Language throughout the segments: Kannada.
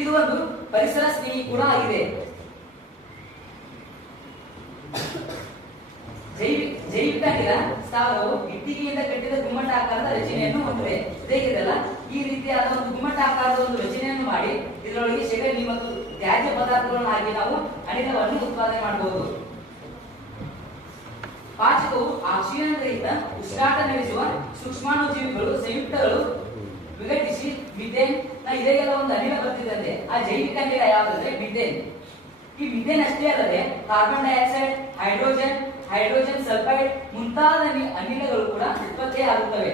ಇದು ಒಂದು ಪರಿಸರ ಸ್ನೇಹಿ ಕೂಡ ಆಗಿದೆ. ಜೈವಿಕ ಅನಿಲ ಸ್ಥಾವರವು ಇಟ್ಟಿಗೆಯಿಂದ ಕಟ್ಟಿದ ಗುಮ್ಮಟಾಕಾರದ ರಚನೆಯನ್ನು ಹೊಂದಿದೆ. ಹೇಗಿದೆಲ್ಲ ಈ ರೀತಿಯಾದ ಒಂದು ಗುಮ್ಮಟಾಕಾರದ ಒಂದು ರಚನೆಯನ್ನು ಮಾಡಿ ಇದರೊಳಗೆ ಸೆಗಣಿ ಮತ್ತು ತ್ಯಾಜ್ಯ ಪದಾರ್ಥಗಳನ್ನು ಹಾಕಿ ನಾವು ಅನಿಲವನ್ನು ಉತ್ಪಾದನೆ ಮಾಡಬಹುದು. ಪಾಚಕವು ಆಕ್ಸಿಜನ್ ರಹಿತ ಉಸಿರಾಟ ನಡೆಸುವ ಸೂಕ್ಷ್ಮಾಣುಜೀವಿಗಳು ಸಂಯುಕ್ತಗಳು ವಿಘಟಿಸಿ ಮಿಥೇನ್ ಇದೆಲ್ಲ ಒಂದು ಅನಿಲ ಬರ್ತಿದೆ. ಆ ಜೈವಿಕ ಅನಿಲ ಯಾವುದಂದ್ರೆ ಮಿಥೇನ್. ಈ ಮಿಥೇನ್ ಅಷ್ಟೇ ಅಲ್ಲದೆ ಕಾರ್ಬನ್ ಡೈಆಕ್ಸೈಡ್, ಹೈಡ್ರೋಜನ್ ಸಲ್ಫೈಡ್ ಮುಂತಾದ ಅನಿಲಗಳು ಕೂಡ ಉತ್ಪತ್ತಿಯಾಗುತ್ತವೆ.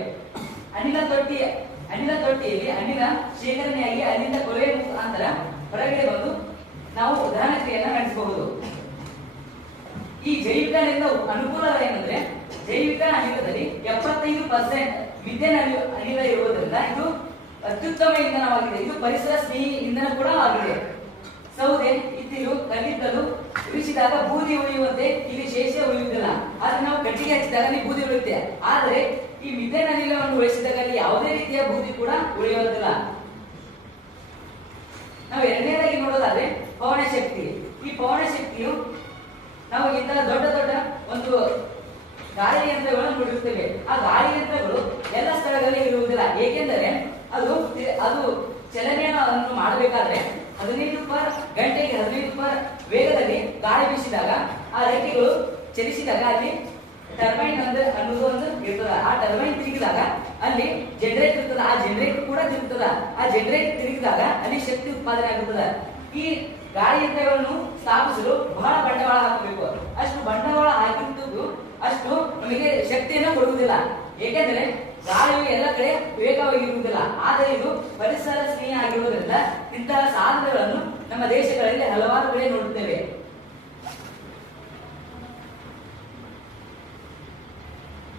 ಅನಿಲ ತೊಟ್ಟಿಯಲ್ಲಿ ಅನಿಲ ಶೇಖರಣೆಯಾಗಿ ಅಲ್ಲಿಂದ ಕೊರೆಯ ಮುಖಾಂತರ ಹೊರಗಡೆ ಬಂದು ನಾವು ದಹನ ಕ್ರಿಯೆಯನ್ನು ನಡೆಸಬಹುದು. ಈ ಜೈವಿಕ ಅನಿಲದ ಅನುಕೂಲವೇನೆಂದ್ರೆ ಜೈವಿಕ ಅನಿಲದಲ್ಲಿ 75% ಮಿಥೇನ್ ಅನಿಲ ಇರುವುದರಿಂದ ಇದು ಅತ್ಯುತ್ತಮ ಇಂಧನವಾಗಿದೆ. ಇದು ಪರಿಸರ ಸ್ನೇಹಿ ಇಂಧನ ಕೂಡ ಆಗಿದೆ. ಸೌದೆ, ಇತ್ತಿಲು, ಕಲ್ಲಿದ್ದಲು ಇಳಿಸಿದಾಗ ಬೂದಿ ಉಳಿಯುವಂತೆ ಇಲ್ಲಿ ಶೇಷ ಉಳಿಯುವುದಿಲ್ಲ. ಆದ್ರೆ ನಾವು ಕಟ್ಟಿಗೆ ಹಚ್ಚಿದಾಗ ಅಲ್ಲಿ ಬೂದಿ ಉಳಿಯುತ್ತೆ. ಆದರೆ ಈ ಮಿಥೇನ್ ಅನಿಲವನ್ನು ಉಳಿಸಿದಾಗ ಅಲ್ಲಿ ಯಾವುದೇ ರೀತಿಯ ಬೂದಿ ಕೂಡ ಉಳಿಯುವುದಿಲ್ಲ. ನಾವು ಎರಡನೇದಾಗಿ ನೋಡೋದಾದ್ರೆ ಪವನ ಶಕ್ತಿ. ಈ ಪವನ ಶಕ್ತಿಯು ನಾವು ಇಂತಹ ದೊಡ್ಡ ದೊಡ್ಡ ಒಂದು ಗಾಳಿ ಯಂತ್ರಗಳನ್ನು ನೋಡಿರುತ್ತೇವೆ. ಆ ಗಾಳಿ ಯಂತ್ರಗಳು ಎಲ್ಲ ಸ್ಥಳಗಳಲ್ಲಿ ಇರುವುದಿಲ್ಲ. ಏಕೆಂದರೆ ಅದು ಚಲನೆಯನ್ನು ಮಾಡಬೇಕಾದ್ರೆ 15 ಪರ್ ಗಂಟೆಗೆ 15 ಪರ್ ವೇಗದಲ್ಲಿ ಗಾಳಿ ಬೀಸಿದಾಗ ಆ ರೆಕ್ಕೆಗಳು ಚಲಿಸಿದಾಗ ಅಲ್ಲಿ ಟರ್ಬೈನ್ ಅನ್ನೋದು ಒಂದು ಇರ್ತದ. ಆ ಟರ್ಬೈನ್ ತಿರುಗಿದಾಗ ಅಲ್ಲಿ ಜನರೇಟರ್ ಇರ್ತದ. ಆ ಜನರೇಟರ್ ಕೂಡ ತಿರುಗುತ್ತದ. ಆ ಜನರೇಟರ್ ತಿರುಗಿದಾಗ ಅಲ್ಲಿ ಶಕ್ತಿ ಉತ್ಪಾದನೆ ಆಗುತ್ತದೆ. ಈ ಗಾಳಿ ಯಂತ್ರಗಳನ್ನು ಸ್ಥಾಪಿಸಲು ಬಹಳ ಬಂಡವಾಳ ಹಾಕಬೇಕು. ಅಷ್ಟು ಬಂಡವಾಳ ಹಾಕಿದ್ದು ಅಷ್ಟು ನಮಗೆ ಶಕ್ತಿಯನ್ನು ಕೊಡುವುದಿಲ್ಲ. ಏಕೆಂದರೆ ಗಾಳಿಯು ಎಲ್ಲ ಕಡೆ ವೇಗವಾಗಿರುವುದಿಲ್ಲ. ಆದರೆ ಇದು ಪರಿಸರ ಸ್ನೇಹಿ ಆಗಿರುವುದರಿಂದ ಇಂತಹ ಸಾಧನಗಳನ್ನು ನಮ್ಮ ದೇಶಗಳಲ್ಲಿ ಹಲವಾರು ಕಡೆ ನೋಡುತ್ತೇವೆ.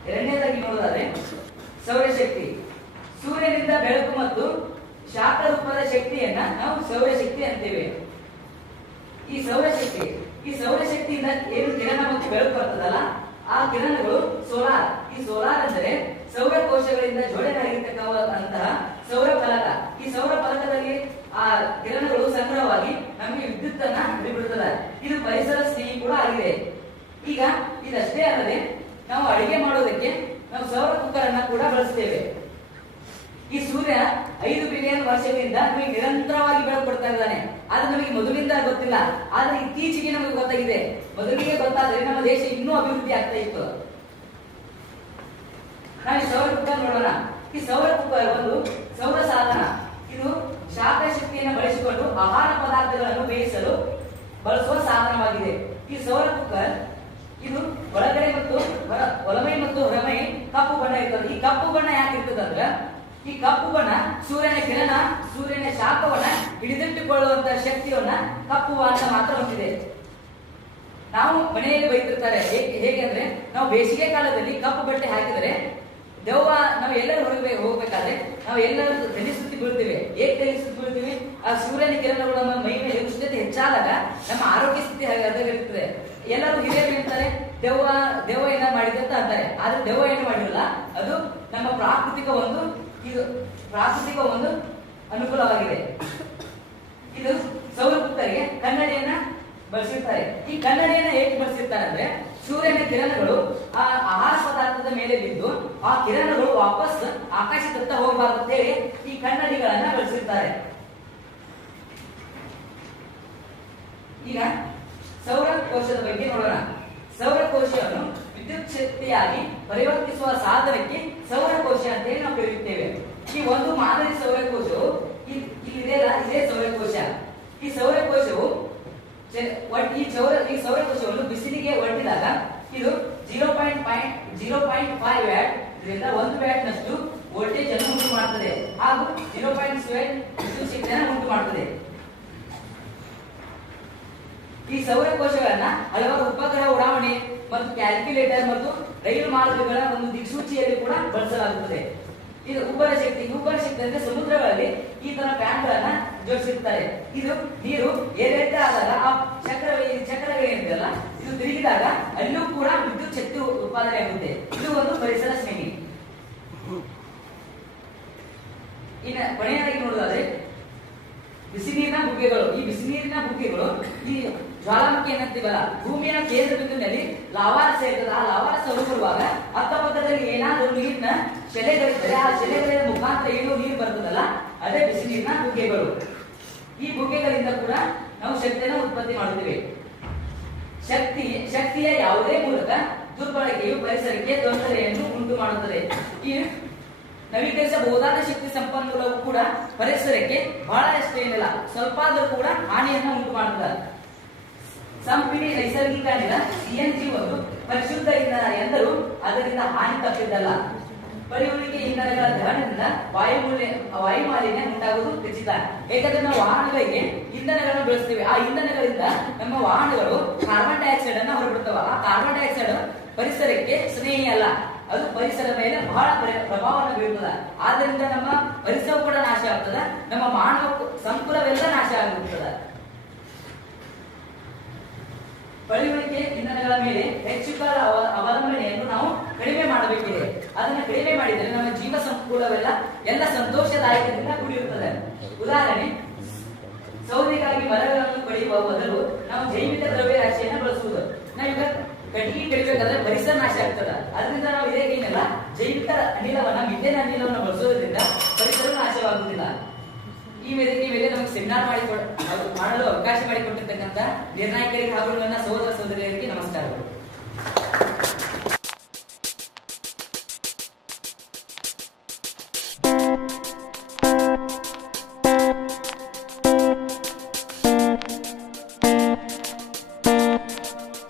ಎರಡನೇದಾಗಿ ನೋಡೋದಾದ್ರೆ ಸೌರಶಕ್ತಿ. ಸೂರ್ಯನಿಂದ ಬೆಳಕು ಮತ್ತು ಶಾಖ ರೂಪದ ಶಕ್ತಿಯನ್ನ ನಾವು ಸೌರಶಕ್ತಿ ಅಂತೇವೆ. ಈ ಸೌರಶಕ್ತಿಯಿಂದ ಏನು ಕಿರಣ ಮತ್ತು ಬೆಳಕು ಬರ್ತದಲ್ಲ ಆ ಕಿರಣಗಳು ಸೋಲಾರ್. ಈ ಸೋಲಾರ್ ಅಂದರೆ ಸೌರ ಕೋಶಗಳಿಂದ ಜೋಡಣೆಯಾಗಿರ್ತಕ್ಕಂತಹ ಸೌರ ಫಲಕ. ಈ ಸೌರ ಫಲಕದಲ್ಲಿ ಆ ಕಿರಣಗಳು ಸಂಗ್ರಹವಾಗಿ ನಮಗೆ ವಿದ್ಯುತ್ ಅನ್ನ ಬಿಡುತ್ತದೆ. ಇದು ಪರಿಸರ ಸ್ನೇಹಿ ಕೂಡ ಆಗಿದೆ. ಈಗ ಇದಷ್ಟೇ ಅಲ್ಲದೆ ನಾವು ಅಡಿಗೆ ಮಾಡೋದಕ್ಕೆ ನಾವು ಸೌರ ಕುಕ್ಕರ್ ಅನ್ನ ಕೂಡ ಬಳಸ್ತೇವೆ. ಈ ಸೂರ್ಯ 5 ಬಿಲಿಯನ್ ವರ್ಷಗಳಿಂದ ನಮಗೆ ನಿರಂತರವಾಗಿ ಬೆಳಕು ಕೊಡ್ತಾ ಇದ್ದಾನೆ. ಅದು ನಮಗೆ ಮೊದಲಿಂದ ಗೊತ್ತಿಲ್ಲ. ಆದ್ರೆ ಇತ್ತೀಚೆಗೆ ನಮಗೆ ಗೊತ್ತಾಗಿದೆ. ಮೊದಲಿಗೆ ಗೊತ್ತಾದ್ರೆ ನಮ್ಮ ದೇಶ ಇನ್ನೂ ಅಭಿವೃದ್ಧಿ ಆಗ್ತಾ ಇತ್ತು. ನಾವು ಈ ಸೌರ ಕುಕ್ಕರ್ ನೋಡೋಣ. ಈ ಸೌರ ಕುಕ್ಕರ್ ಒಂದು ಸೌರ ಸಾಧನ. ಇದು ಶಾಖ ಶಕ್ತಿಯನ್ನು ಬಳಸಿಕೊಂಡು ಆಹಾರ ಪದಾರ್ಥಗಳನ್ನು ಬೇಯಿಸಲು ಬಳಸುವ ಸಾಧನವಾಗಿದೆ. ಈ ಸೌರ ಕುಕ್ಕರ್ ಇದು ಒಳಗಡೆ ಮತ್ತು ಒಳಮೈ ಮತ್ತು ಹೊರಮೈ ಕಪ್ಪು ಬಣ್ಣ ಇರ್ತದೆ. ಈ ಕಪ್ಪು ಬಣ್ಣ ಯಾಕೆ ಇರ್ತದಂದ್ರೆ ಈ ಕಪ್ಪು ಬಣ್ಣ ಸೂರ್ಯನ ಕಿರಣ, ಸೂರ್ಯನ ಶಾಖವನ್ನ ಹಿಡಿದಿಟ್ಟುಕೊಳ್ಳುವಂತಹ ಶಕ್ತಿಯನ್ನ ಕಪ್ಪು ಬಣ್ಣ ಮಾತ್ರ ಹೊಂದಿದೆ. ನಾವು ಮನೆಯಲ್ಲಿ ಬೈತಿರ್ತಾರೆ. ಹೇಗೆಂದ್ರೆ ನಾವು ಬೇಸಿಗೆ ಕಾಲದಲ್ಲಿ ಕಪ್ಪು ಬಟ್ಟೆ ಹಾಕಿದರೆ ದೆವ್ವ, ನಾವು ಎಲ್ಲರೂ ಹೋಗ್ಬೇಕಾದ್ರೆ ನಾವು ಎಲ್ಲರೂ ತಲೆ ಸುತ್ತಿ ಬೀಳ್ತೀವಿ. ಏಕೆ ತಲೆ ಸುತ್ತಿ ಬೀಳ್ತೀವಿ? ಆ ಸೂರ್ಯನ ಕಿರಣಗಳು ನಮ್ಮ ಮೈ ಮೇಲೆ ಉಷ್ಣತೆ ಹೆಚ್ಚಾದಾಗ ನಮ್ಮ ಆರೋಗ್ಯ ಸ್ಥಿತಿ ಇರ್ತದೆ. ಎಲ್ಲರೂ ಹಿರಿಯರು ಹೇಳ್ತಾರೆ ದೆವ್ವ ಏನ ಮಾಡಿದೆ ಅಂತ ಅಂತಾರೆ. ಆದ್ರೆ ದೆವ್ವ ಏನು ಮಾಡಿರಲ್ಲ. ಅದು ನಮ್ಮ ಪ್ರಾಕೃತಿಕ ಒಂದು ಅನುಕೂಲವಾಗಿದೆ. ಇದು ಸೌರ ಕುಕ್ಕರ್ಗೆ ಕನ್ನಡಿಯನ್ನ ಬಳಸಿರ್ತಾರೆ. ಈ ಕನ್ನಡಿಯನ್ನ ಹೇಗೆ ಬಳಸಿರ್ತಾರೆ ಅಂದ್ರೆ ಸೂರ್ಯನ ಕಿರಣಗಳು ಆ ಆಹಾರ ಪದಾರ್ಥದ ಮೇಲೆ ಬಿದ್ದು ಆ ಕಿರಣಗಳು ವಾಪಸ್ ಆಕಾಶದತ್ತ ಹೋಗಬಾರದು ಅಂತ ಹೇಳಿ ಈ ಕನ್ನಡಿಗಳನ್ನ ಬಳಸಿರ್ತಾರೆ. ಈಗ ಸೌರಕೋಶದ ಬಗ್ಗೆ ನೋಡೋಣ. ಸೌರಕೋಶವನ್ನು ವಿದ್ಯುತ್ ಶಕ್ತಿಯಾಗಿ ಪರಿವರ್ತಿಸುವ ಸಾಧನಕ್ಕೆ ಸೌರಕೋಶ ಅಂತ ಹೇಳಿ ನಾವು ಕರೆಯುತ್ತೇವೆ. ಈ ಒಂದು ಮಾದರಿ ಸೌರಕೋಶವು ಇದೇ ಸೌರಕೋಶ. ಈ ಸೌರಕೋಶವು ಈ ಸೌರಕೋಶವನ್ನು ಬಿಸಿಲಿಗೆ ಒಡ್ಡಿದಾಗ ಇದು 0.5 ವ್ಯಾಟ್ ಇದರಿಂದ 1 ವ್ಯಾಟ್ ನಷ್ಟು ವೋಲ್ಟೇಜ್ ಅನ್ನು ಉಂಟು ಮಾಡುತ್ತದೆ ಹಾಗೂ 0.7 ವಿದ್ಯುತ್ ಶಕ್ತಿಯನ್ನು ಉಂಟು ಮಾಡುತ್ತದೆ. ಈ ಸೌರಕೋಶಗಳನ್ನ ಹಲವಾರು ಉಪಗ್ರಹ ಉಡಾವಣೆ ಮತ್ತು ಕ್ಯಾಲ್ಕುಲೇಟರ್ ಮತ್ತು ರೈಲು ಮಾರ್ಗಗಳ ಒಂದು ದಿಕ್ಸೂಚಿಯಲ್ಲಿ ಕೂಡ ಬಳಸಲಾಗುತ್ತದೆ. ಇದು ಉಬ್ಬರ ಶಕ್ತಿ ಅಂದ್ರೆ ಸಮುದ್ರಗಳಲ್ಲಿ ಈ ತರ ಪ್ಯಾನ್ಗಳನ್ನ ಜೋಡಿಸಿರ್ತಾರೆ. ಇದು ನೀರು ಏರಿಳಿತ ಆದಾಗ ಆ ಚಕ್ರಗಳೇನಿದೆಯಲ್ಲ ಇದು ತಿರುಗಿದಾಗ ಅಲ್ಲೂ ಕೂಡ ವಿದ್ಯುತ್ ಶಕ್ತಿ ಉತ್ಪಾದನೆ ಆಗುತ್ತೆ. ಇದು ಒಂದು ಪರಿಸರ ಸ್ನೇಹಿ. ಇನ್ನು ಕೊನೆಯದಾಗಿ ನೋಡೋದಾದ್ರೆ ಬಿಸಿ ನೀರಿನ ಬುಗ್ಗೆಗಳು, ಈ ಬಿಸಿ ನೀರಿನ ಬುಗ್ಗೆಗಳು ಈ ಜ್ವಾಲಾಮುಖಿ ಏನಂತೀವಲ್ಲ ಭೂಮಿಯ ಕೇಂದ್ರ ಬಿಂದುವಿನಲ್ಲಿ ಲಾವಾರಸ ಇರ್ತದೆ. ಆ ಲಾವಾರಸ ಹೊರಬರುವಾಗ ಅಕ್ಕಪಕ್ಕದಲ್ಲಿ ಏನಾದರೂ ನೀರಿನ ಶೆಲೆಗಳಿದ್ದರೆ ಆ ಶೆಲೆಗಳ ಮುಖಾಂತರ ಏನು ನೀರು ಬರ್ತದಲ್ಲ ಅದೇ ಬಿಸಿ ನೀರಿನ ಬುಗ್ಗೆಗಳು. ಈ ಬುಗ್ಗೆಗಳಿಂದ ಕೂಡ ನಾವು ಶಕ್ತಿಯನ್ನು ಉತ್ಪತ್ತಿ ಮಾಡುತ್ತೇವೆ. ಶಕ್ತಿಯ ಯಾವುದೇ ಮೂಲಕ ದುರ್ಬಳಕೆಯು ಪರಿಸರಕ್ಕೆ ತೊಂದರೆಯನ್ನು ಉಂಟು ಮಾಡುತ್ತದೆ. ಈ ನವೀಕರಿಸಬಹುದಾದ ಶಕ್ತಿ ಸಂಪನ್ಮೂಲವು ಕೂಡ ಪರಿಸರಕ್ಕೆ ಬಹಳ ಅಷ್ಟೇನಿಲ್ಲ, ಸ್ವಲ್ಪ ಆದರೂ ಕೂಡ ಹಾನಿಯನ್ನು ಉಂಟು ಮಾಡುತ್ತದೆ. ಸಂಪಿಡಿ ನೈಸರ್ಗಿಕ ಅನಿಲ ಸಿಎನ್ಜಿ ಒಂದು ಪರಿಶುದ್ಧ ಇಂಧನ ಎಂದರೂ ಅದರಿಂದ ಹಾನಿ ತಪ್ಪಿದ್ದಲ್ಲ. ಪಳೆಯುಳಿಕೆ ಇಂಧನಗಳ ದಹನದಿಂದ ವಾಯು ಮಾಲಿನ್ಯ ಉಂಟಾಗುವುದು ಖಚಿತ. ಏಕೆಂದ್ರೆ ನಾವು ವಾಹನಗಳಿಗೆ ಇಂಧನಗಳನ್ನು ಬಳಸ್ತೀವಿ. ಆ ಇಂಧನಗಳಿಂದ ನಮ್ಮ ವಾಹನಗಳು ಕಾರ್ಬನ್ ಡೈಆಕ್ಸೈಡ್ ಅನ್ನು ಹೊರಬಿಡ್ತವೆ. ಆ ಕಾರ್ಬನ್ ಡೈಆಕ್ಸೈಡ್ ಪರಿಸರಕ್ಕೆ ಸ್ನೇಹಿ ಅಲ್ಲ, ಅದು ಪರಿಸರದ ಮೇಲೆ ಬಹಳ ಪ್ರಭಾವವನ್ನು ಬೀರುತ್ತದೆ. ಆದ್ದರಿಂದ ನಮ್ಮ ಪರಿಸರ ಕೂಡ ನಾಶ ಆಗ್ತದೆ, ನಮ್ಮ ಮಾನವ ಸಂಕುಲವೆಲ್ಲ ನಾಶ ಆಗಿರುತ್ತದೆ. ಪಳೆಯುಳಿಕೆ ಇಂಧನಗಳ ಮೇಲೆ ಹೆಚ್ಚು ಕಾಲ ಅವಲಂಬನೆಯನ್ನು ನಾವು ಕಡಿಮೆ ಮಾಡಬೇಕಿದೆ. ಅದನ್ನು ಕಡಿಮೆ ಮಾಡಿದರೆ ನಮ್ಮ ಜೀವ ಸಂಕುಲವೆಲ್ಲ ಎಲ್ಲ ಸಂತೋಷದಾಯಕದಿಂದ ಕೂಡಿರುತ್ತದೆ. ಉದಾಹರಣೆ, ಸೌದೆಗಾಗಿ ಮರಗಳನ್ನು ಕಡಿಯುವ ಬದಲು ನಾವು ಜೈವಿಕ ದ್ರವ್ಯ ರಾಶಿಯನ್ನು ಬಳಸುವುದು. ನಾವೀಗ ಕಟ್ಟಿಗೆ ಕಡಿಬೇಕಾದ್ರೆ ಪರಿಸರ ನಾಶ ಆಗ್ತದೆ. ಅದರಿಂದ ನಾವು ಇದೇನಿಲ್ಲ ಜೈವಿಕ ಅನಿಲವನ್ನ ಮಿಥೇನ್ ಅನಿಲವನ್ನು ಬಳಸೋದ್ರಿಂದ ಪರಿಸರ ನಾಶವಾಗುವುದಿಲ್ಲ. ಈ ವೇದಿಕೆ ಮೇಲೆ ನಮಗೆ ಸೆಮಿನಾರ್ ಮಾಡಲು ಅವಕಾಶ ಮಾಡಿಕೊಟ್ಟಿರ್ತಕ್ಕಂಥ ನಿರ್ಣಾಯಕರಿಗೆ ಹಾಗೂ ನನ್ನ ಸಹೋದರ ಸಹೋದರಿಯರಿಗೆ ನಮಸ್ಕಾರಗಳು.